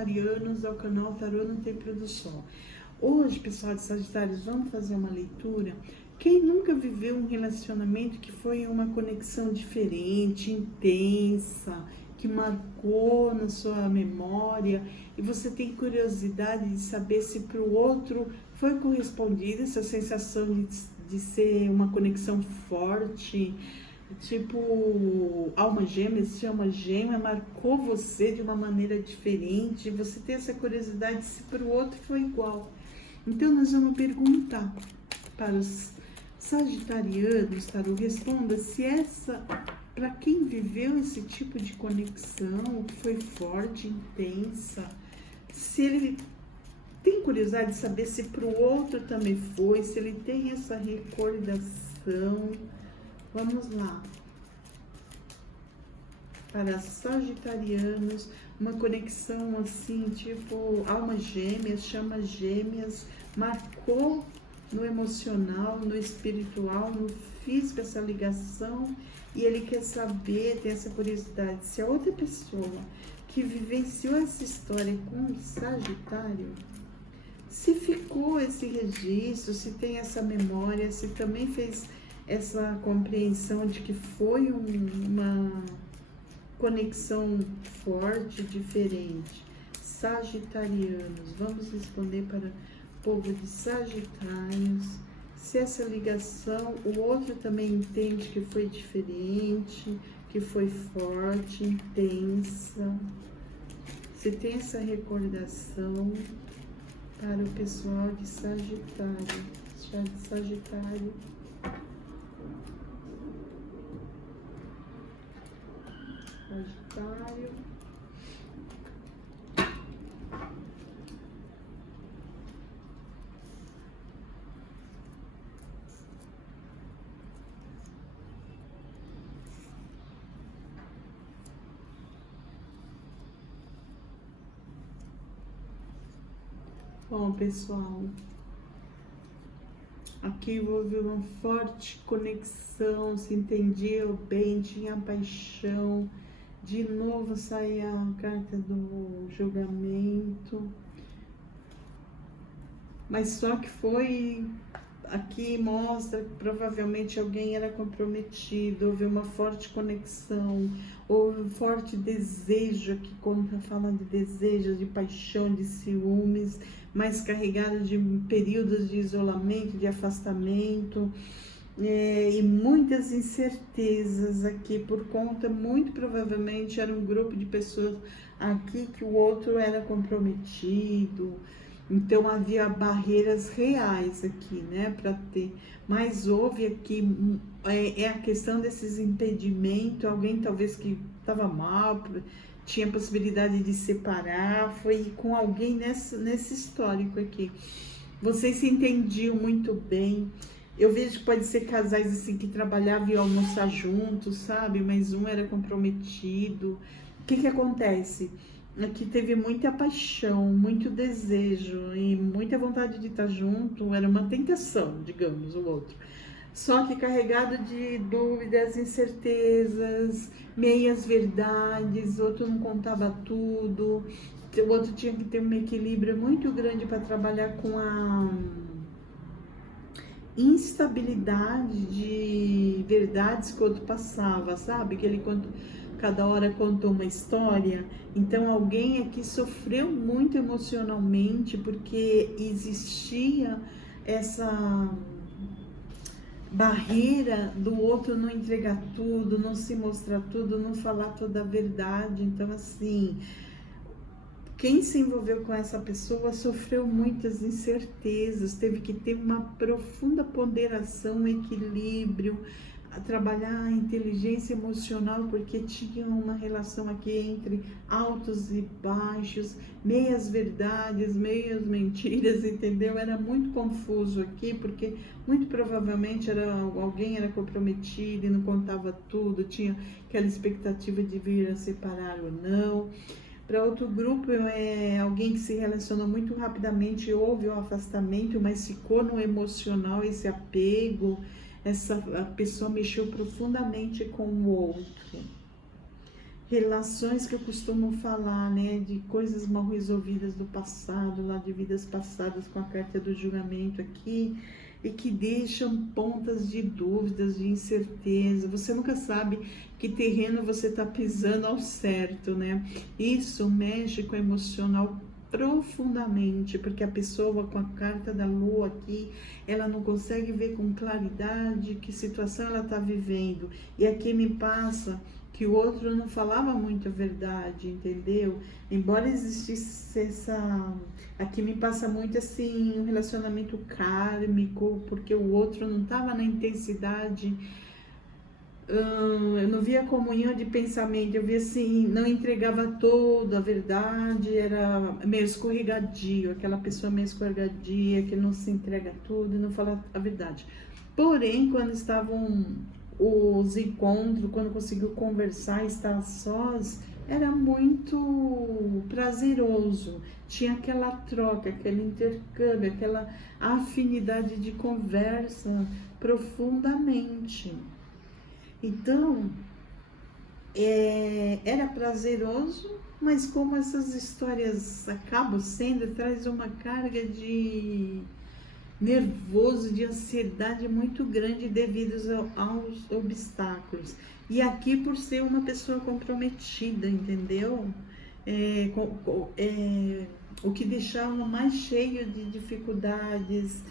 sagitarianos ao canal Tarô no Templo do Sol. Hoje, pessoal de Sagitários, vamos fazer uma leitura. Quem nunca viveu um relacionamento que foi uma conexão diferente, intensa, que marcou na sua memória, e você tem curiosidade de saber se para o outro foi correspondida essa sensação de ser uma conexão forte, tipo alma gêmea, se alma gêmea marcou você de uma maneira diferente, você tem essa curiosidade se para o outro foi igual. Então nós vamos perguntar para os sagitarianos, Tarô, responda se essa, para quem viveu esse tipo de conexão, que foi forte, intensa, se ele tem curiosidade de saber se para o outro também foi, se ele tem essa recordação. Vamos lá. Para sagitarianos, uma conexão assim, tipo almas gêmeas, chamas gêmeas, marcou no emocional, no espiritual, no físico essa ligação, e ele quer saber, tem essa curiosidade, se a outra pessoa que vivenciou essa história com o Sagitário, se ficou esse registro, se tem essa memória, se também fez essa compreensão de que foi uma conexão forte, diferente. Sagitarianos, vamos responder para o povo de Sagitários. Se essa ligação, o outro também entende que foi diferente, que foi forte, intensa. Se tem essa recordação para o pessoal de Sagitário. Já de Sagitário. Sagitário. Bom, pessoal, aqui houve uma forte conexão, se entendiam bem, tinha paixão. De novo sai a carta do julgamento, mas só que foi, aqui mostra que provavelmente alguém era comprometido, houve uma forte conexão, houve um forte desejo, aqui quando fala de desejo, de paixão, de ciúmes, mas carregado de períodos de isolamento, de afastamento, e muitas incertezas aqui, por conta, muito provavelmente era um grupo de pessoas aqui que o outro era comprometido, então havia barreiras reais aqui, né, para ter, mas houve aqui, a questão desses impedimentos, alguém talvez que estava mal, tinha possibilidade de separar, foi com alguém nesse histórico aqui, vocês se entendiam muito bem. Eu vejo que pode ser casais assim que trabalhavam e almoçar juntos, sabe? Mas um era comprometido. O que acontece? Aqui teve muita paixão, muito desejo e muita vontade de estar junto. Era uma tentação, digamos, o outro. Só que carregado de dúvidas, incertezas, meias verdades, o outro não contava tudo. O outro tinha que ter um equilíbrio muito grande para trabalhar com a instabilidade de verdades que o outro passava, sabe? Que ele cada hora contou uma história. Então alguém aqui sofreu muito emocionalmente porque existia essa barreira do outro não entregar tudo, não se mostrar tudo, não falar toda a verdade. Então assim, quem se envolveu com essa pessoa sofreu muitas incertezas, teve que ter uma profunda ponderação, um equilíbrio, a trabalhar a inteligência emocional, porque tinha uma relação aqui entre altos e baixos, meias verdades, meias mentiras, entendeu? Era muito confuso aqui, porque muito provavelmente alguém era comprometido e não contava tudo, tinha aquela expectativa de vir a separar ou não. Para outro grupo, alguém que se relacionou muito rapidamente, houve um afastamento, mas ficou no emocional, esse apego, a pessoa mexeu profundamente com o outro. relações que eu costumo falar, né, de coisas mal resolvidas do passado, lá de vidas passadas com a carta do julgamento aqui, e que deixam pontas de dúvidas, de incerteza. Você nunca sabe que terreno você está pisando ao certo, né? Isso mexe com o emocional profundamente, porque a pessoa com a carta da lua aqui, ela não consegue ver com claridade que situação ela está vivendo. E aqui me passa que o outro não falava muito a verdade, entendeu? Embora existisse essa... Aqui me passa muito assim, um relacionamento kármico, porque o outro não estava na intensidade, eu não via comunhão de pensamento, eu via assim, não entregava toda a verdade, era meio escorregadio, aquela pessoa meio escorregadia, que não se entrega tudo e não fala a verdade. Porém, quando estavam os encontros, quando conseguiu conversar, estar sós, era muito prazeroso. Tinha aquela troca, aquele intercâmbio, aquela afinidade de conversa profundamente. Então, era prazeroso, mas como essas histórias acabam sendo, traz uma carga de nervoso, de ansiedade muito grande devido aos obstáculos. E aqui por ser uma pessoa comprometida, entendeu? O que deixava mais cheio de dificuldades,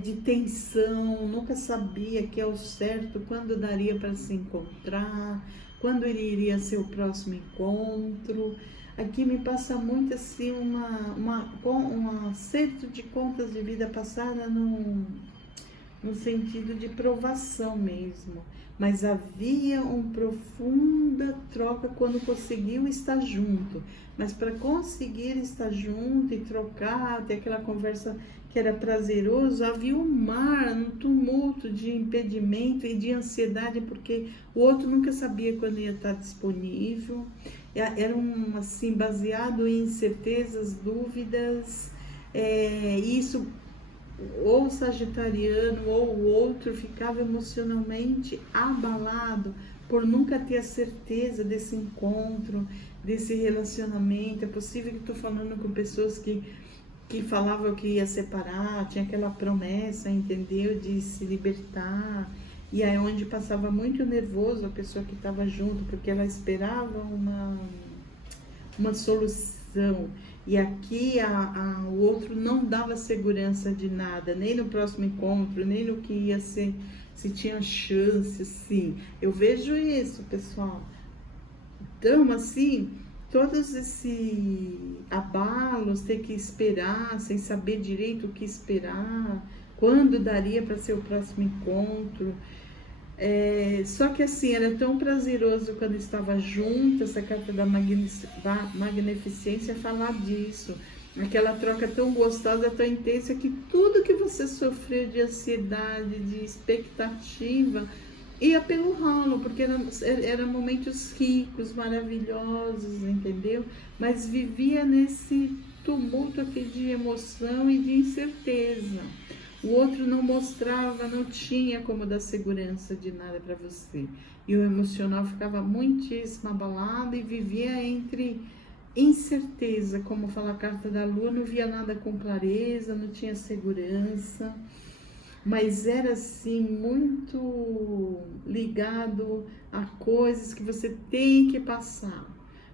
de tensão, nunca sabia que ao certo quando daria para se encontrar, quando iria ser o próximo encontro. Aqui me passa muito assim um acerto de contas de vida passada no sentido de provação mesmo. Mas havia uma profunda troca quando conseguiu estar junto. Mas para conseguir estar junto e trocar, ter aquela conversa que era prazeroso, havia um mar, um tumulto de impedimento e de ansiedade, porque o outro nunca sabia quando ia estar disponível. Era assim, baseado em incertezas, dúvidas, isso, ou o sagitariano ou o outro ficava emocionalmente abalado por nunca ter a certeza desse encontro, desse relacionamento. É possível que estou falando com pessoas que falavam que ia separar, tinha aquela promessa, entendeu, de se libertar. E aí onde passava muito nervoso a pessoa que estava junto, porque ela esperava uma solução. E aqui o outro não dava segurança de nada, nem no próximo encontro, nem no que ia ser, se tinha chance, sim. Eu vejo isso, pessoal. Então, assim, todos esses abalos, ter que esperar, sem saber direito o que esperar, quando daria para ser o próximo encontro. Só que assim, era tão prazeroso quando estava junto, essa carta da magnificência falar disso, aquela troca tão gostosa, tão intensa, que tudo que você sofreu de ansiedade, de expectativa, ia pelo ralo, porque eram momentos ricos, maravilhosos, entendeu? Mas vivia nesse tumulto aqui de emoção e de incerteza. O outro não mostrava, não tinha como dar segurança de nada para você. E o emocional ficava muitíssimo abalado e vivia entre incerteza, como fala a carta da lua, não via nada com clareza, não tinha segurança. Mas era assim, muito ligado a coisas que você tem que passar.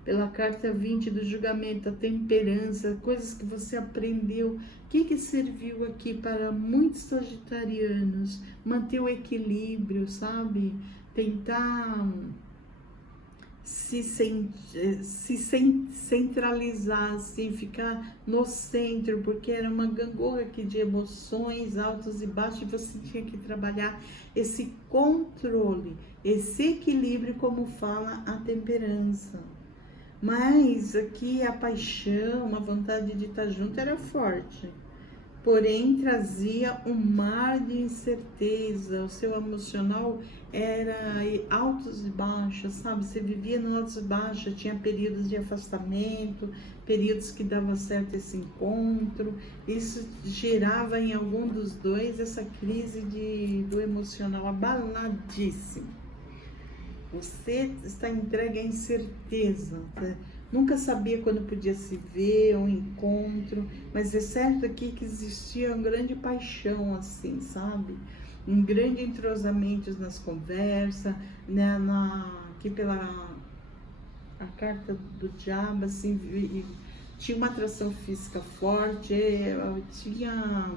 Pela carta 20 do julgamento, a temperança, coisas que você aprendeu. O que serviu aqui para muitos sagitarianos? Manter o equilíbrio, sabe? Tentar se centralizar, assim, ficar no centro, porque era uma gangorra aqui de emoções altos e baixos, e você tinha que trabalhar esse controle, esse equilíbrio, como fala a temperança. Mas aqui a paixão, a vontade de estar junto era forte, porém trazia um mar de incerteza. O seu emocional era altos e baixos, sabe? Você vivia no altos e baixos, tinha períodos de afastamento, períodos que dava certo esse encontro. Isso gerava em algum dos dois essa crise do emocional abaladíssimo. Você está entregue à incerteza, tá? Nunca sabia quando podia se ver, um encontro, mas é certo aqui que existia uma grande paixão, assim, sabe? Um grande entrosamento nas conversas, né? Aqui pela a carta do diabo, assim, tinha uma atração física forte, tinha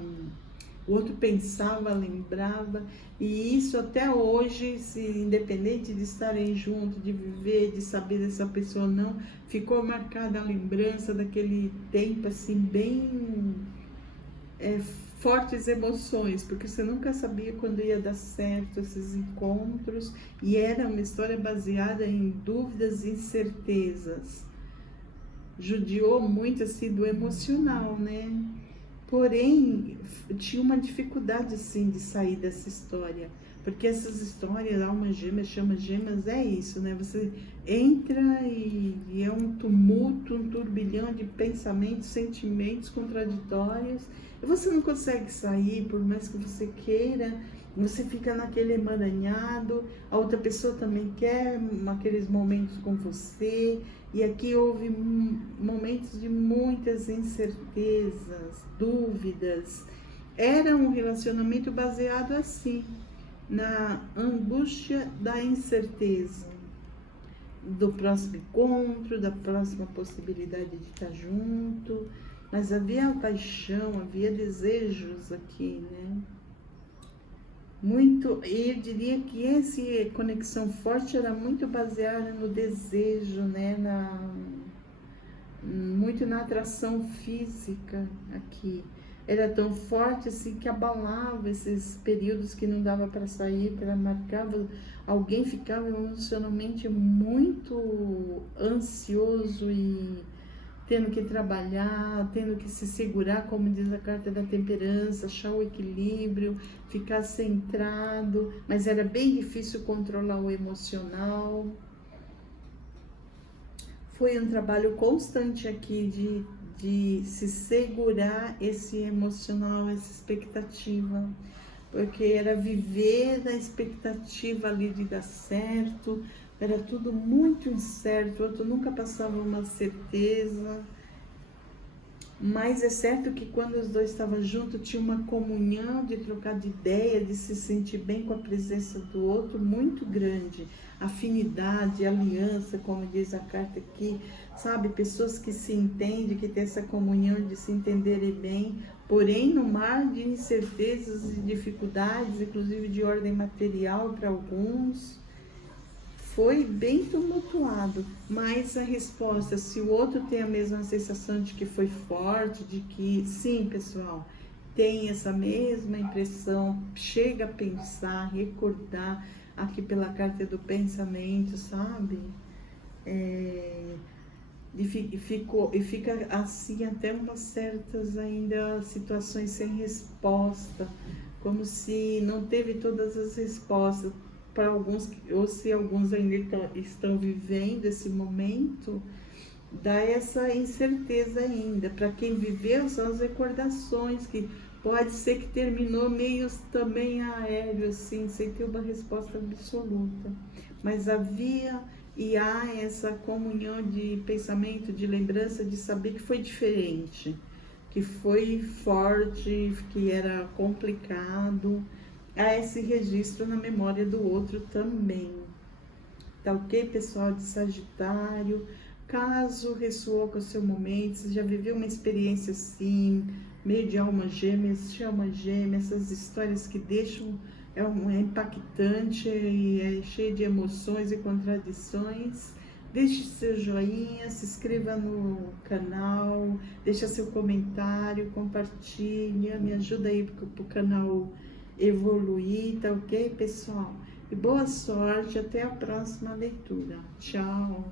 o outro pensava, lembrava, e isso até hoje, se independente de estarem juntos, de viver, de saber dessa pessoa ou não, ficou marcada a lembrança daquele tempo assim bem é, fortes emoções, porque você nunca sabia quando ia dar certo esses encontros, e era uma história baseada em dúvidas e incertezas. Judiou muito assim do emocional, né? Porém, tinha uma dificuldade assim de sair dessa história, porque essas histórias, alma gêmea, chama gêmeas, é isso, né? Você entra e é um tumulto, um turbilhão de pensamentos, sentimentos contraditórios, e você não consegue sair, por mais que você queira, você fica naquele emaranhado, a outra pessoa também quer aqueles momentos com você, e aqui houve momentos de muitas incertezas, dúvidas. Era um relacionamento baseado assim, na angústia da incerteza, do próximo encontro, da próxima possibilidade de estar junto. Mas havia paixão, havia desejos aqui, né? Muito, eu diria que essa conexão forte era muito baseada no desejo, né? Muito na atração física aqui. Era tão forte assim que abalava esses períodos que não dava para sair, que ela marcava. Alguém ficava emocionalmente muito ansioso e tendo que trabalhar, tendo que se segurar, como diz a carta da temperança, achar o equilíbrio, ficar centrado, mas era bem difícil controlar o emocional. Foi um trabalho constante aqui de se segurar esse emocional, essa expectativa, porque era viver na expectativa ali de dar certo, era tudo muito incerto, outro nunca passava uma certeza. Mas é certo que quando os dois estavam juntos, tinha uma comunhão de trocar de ideia, de se sentir bem com a presença do outro muito grande. Afinidade, aliança, como diz a carta aqui, sabe? Pessoas que se entendem, que têm essa comunhão de se entenderem bem, porém no mar de incertezas e dificuldades, inclusive de ordem material para alguns. Foi bem tumultuado, mas a resposta, se o outro tem a mesma sensação de que foi forte, de que sim, pessoal, tem essa mesma impressão, chega a pensar, recordar aqui pela carta do pensamento, sabe? E fica assim até umas certas ainda situações sem resposta, como se não teve todas as respostas para alguns, ou se alguns ainda estão vivendo esse momento, dá essa incerteza ainda. Para quem viveu, são as recordações, que pode ser que terminou meio também aéreo, assim, sem ter uma resposta absoluta. Mas havia e há essa comunhão de pensamento, de lembrança, de saber que foi diferente, que foi forte, que era complicado. Há esse registro na memória do outro também. Tá ok, pessoal de Sagitário? Caso ressoou com o seu momento, você já viveu uma experiência assim, meio de alma gêmea, chama gêmea, essas histórias que deixam, é impactante e é cheio de emoções e contradições. Deixe seu joinha, se inscreva no canal, deixa seu comentário, compartilha, me ajuda aí pro canal evoluir, tá ok, pessoal? E boa sorte, até a próxima leitura. Tchau!